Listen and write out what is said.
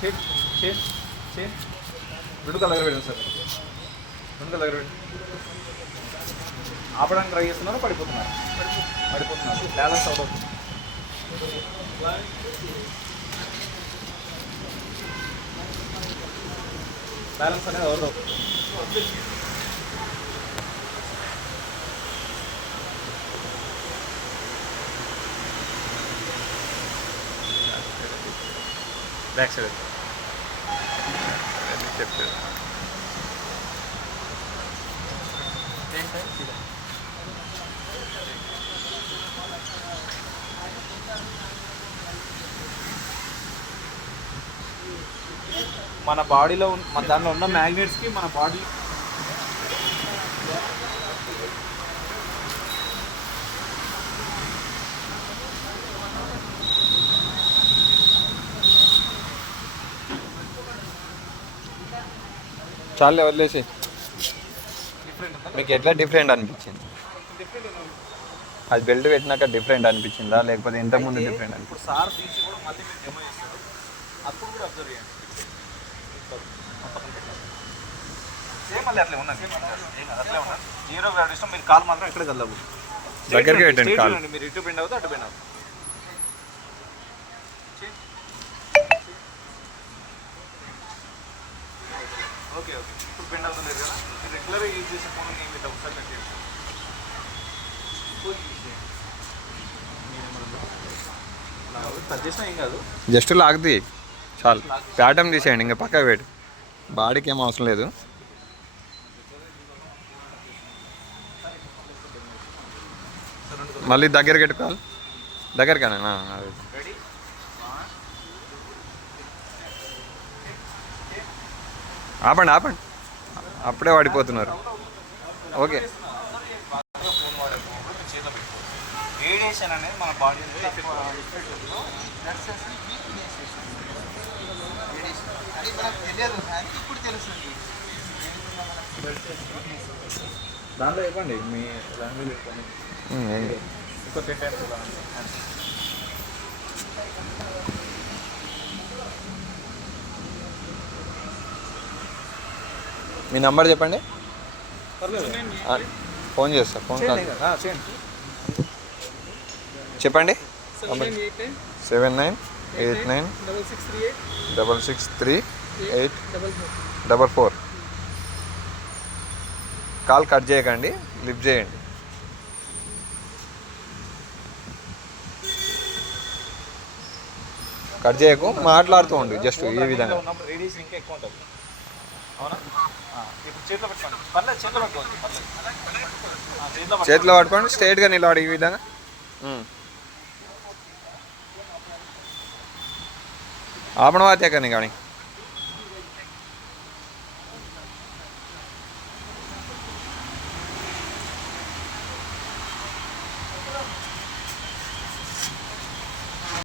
చేయి చేయి చేయి రెండు కలర్ పెట్టండి సార్, రెండు కలర్ పెట్టండి. ఆపడానికి ట్రై చేస్తున్నారు, పడిపోతున్నారు పడిపోతున్నారు, బ్యాలెన్స్ అవుట్ అవుతుంది. బ్యాలెన్స్ అనేది అవుట్ అవుతుంది. బ్యాక్ సైడ్ చెప్పారు. మన బాడీలో మన దాంట్లో ఉన్న మ్యాగ్నెట్స్కి మన బాడీ చాలే వదిలేసి. మీకు ఎట్లా డిఫరెంట్ అనిపించింది? అది బెల్ట్ పెట్టినాక డిఫరెంట్ అనిపించిందా లేకపోతే ఇంతకుముందు డిఫరెంట్ అనిపించింది? ఇప్పుడు సార్ తీసి కూడా మళ్ళీ మీరు డెమో చేస్తారు, అప్పుడు కూడా అబ్జర్వ్ చేయండి. సేమ్ మళ్ళీ అట్లే ఉన్నది, అట్లే ఉన్నది. జీరో గ్రావిటీ మీరు కాలు మాత్రం ఎక్కడ కదలవు, దగ్గరికి పెట్టండి కాలు. మీరు ఇటు బెండ్ అవుతుంది, అటు బెండ్ అవుతుంది. ఓకే ఓకే, ఇప్పుడు బెండ్ అవుతలేదు కదా. మీరు రెగ్యులర్గా యూజ్ చేసే ఫోన్ ఏం పెట్టా ఒకసారి కట్ చేయండి. టచ్ చేసినా ఏం కాదు, జస్ట్ లాగుది చాలు. ప్యాటర్న్ తీసేయండి, ఇంకా పక్కకు పెట్టు. బాడీకి ఏం అవసరం లేదు. మళ్ళీ దగ్గరికి పెట్టుకోవాలి, దగ్గరకానా? అది ఆపండి ఆపండి, అప్పుడే పడిపోతున్నారు. ఓకే. రేడియేషన్ అనేది మన బాడీ దాంట్లో చెప్పండి, మీ లాంగ్వేజ్ చెప్పండి. ఇంకో 10 times మీ నంబర్ చెప్పండి, ఫోన్ చేస్తా. ఫోన్ కాల్ చెప్పండి. 7989663844. కాల్ కట్ చేయకండి, లిఫ్ట్ చేయండి. కట్ చేయకు, మాట్లాడుతూ ఉండు జస్ట్ ఈ విధంగా. రేడియేషన్ ఇంకా ఎక్కువ ఉంటుంది, అవునా? ఇప్పుడు చేతిలో పెట్టుకోండి, పర్లేదు. చేతిలో పెట్టుకోండి, పర్లేదు. చేతిలో పట్టుకోండి, స్ట్రైట్గా నిలబడి ఈ విధంగా. ఆపణ వాతే కానీ